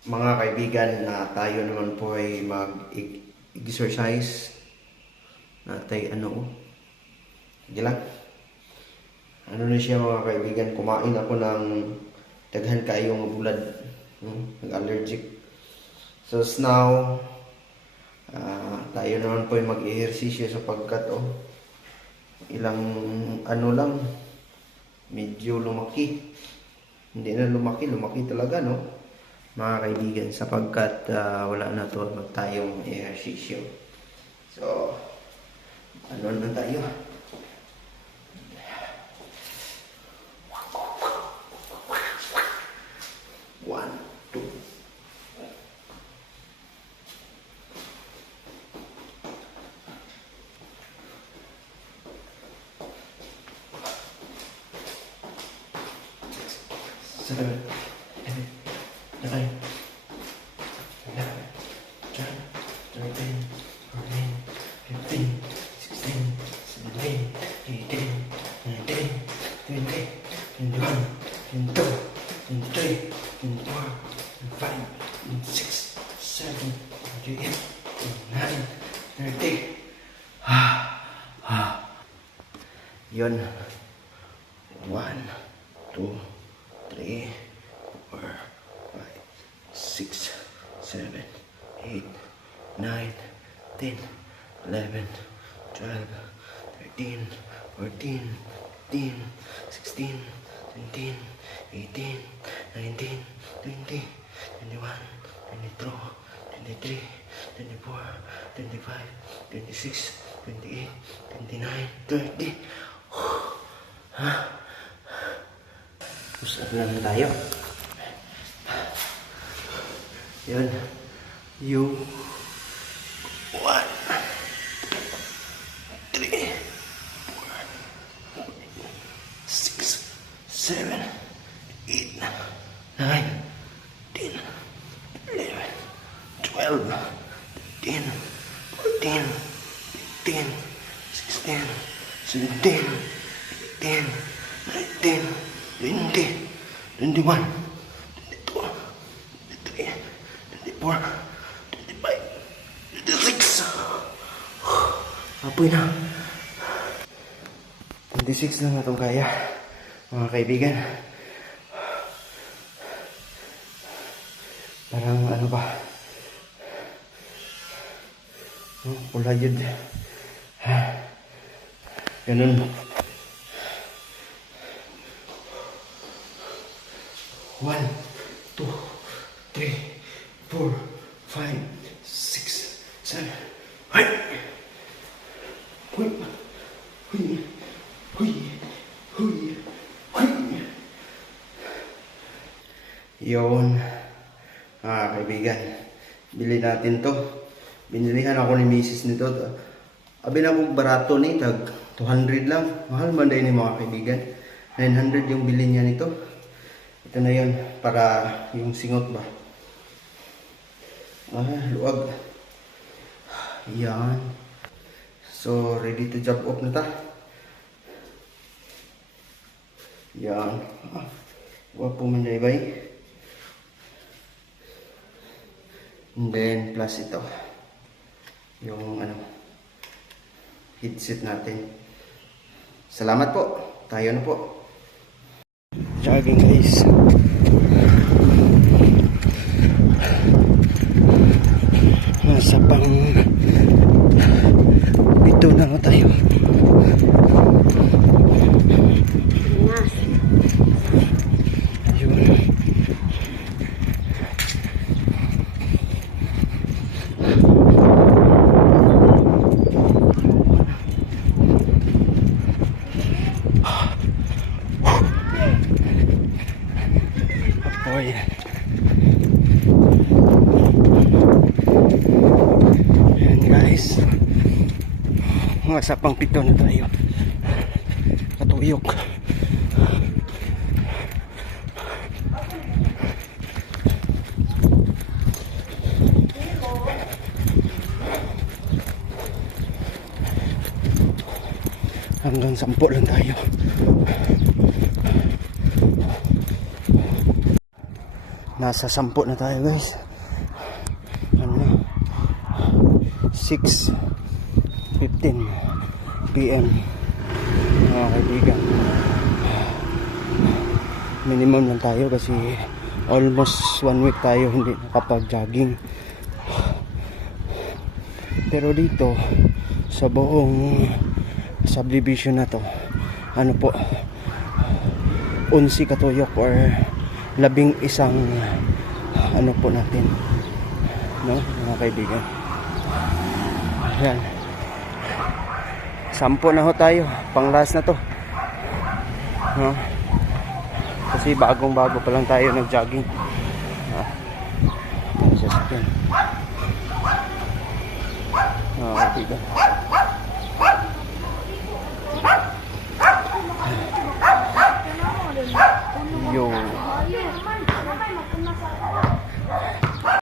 Mga kaibigan, na tayo naman po ay mag-exercise natay sige lang. Ano na siya mga kaibigan, kumain ako ng daghan kayong bulad, nag-allergic. So now, tayo naman po ay mag-ehersisyo sapagkat ilang lang, medyo lumaki. Hindi na lumaki talaga, no? Mga kaibigan, sapagkat wala na to tayong ehersisyo. So, ano na tayo? One, two. Seven. Okay. 11, 12, 13, 14, 15, 16, 17, 18, 19, 20, 21, 22, 23, 24, 25, 26, 27, 28, 29, 30. Yun. 1, 2, 3, 4, 6, 7, 8, 9, 10, 11, 12, 13, 14, 15, 16, 17, 18, 19, 20, 21, 22, 23, 24, 25, 26, 28, 29, 30. Usap na lang tayo. Yun. Yung 1, 3, 4, 6, 7, 8, 9, 10, 11, 12, 13, 14, 15, 16, 17, 18, 19, 20, 21, 22, 23, 24, 25, 26. Apoy na. 26 lang na itong kaya, mga kaibigan. Parang ano ba? Pula yun. Ganun. 1, 2, 3, 4, 5, 6, 7. Ay! Huy! Huy! Huy! Huy! Huy! Yun. Kaibigan. Bili natin to. Binilihan ako ni Mrs. nito. Abi na kong barato ni. Tag 200 lang. Mahal man dahil ni mga kaibigan. 900 yung bili niya nito. Ito na yun. Para yung singot ba. Luwag. Yan. So, ready to jump off na ta. Yan. Wapo man na ibay. And then, plus ito. Yung headset natin. Salamat po. Tayo na po. Jogging guys. Nasa pang ito na tayo. Yun. Apoy. Guys, nasa pang pito na tayo. Katuyok. Hanggang 10 lang tayo. nasa 10 na tayo guys. Ano na? 6:15 PM mga kaibigan. Minimum lang tayo kasi almost 1 week tayo hindi nakapag-jogging. Pero dito sa buong subdivision na to, ano po, 11 katuyok or 11 ano po natin, no mga kaibigan. Ayan, 10 na ho tayo, pang last na to, no? Kasi bagong bago pa lang tayo nag-jogging. Sasakyan. Kaibigan.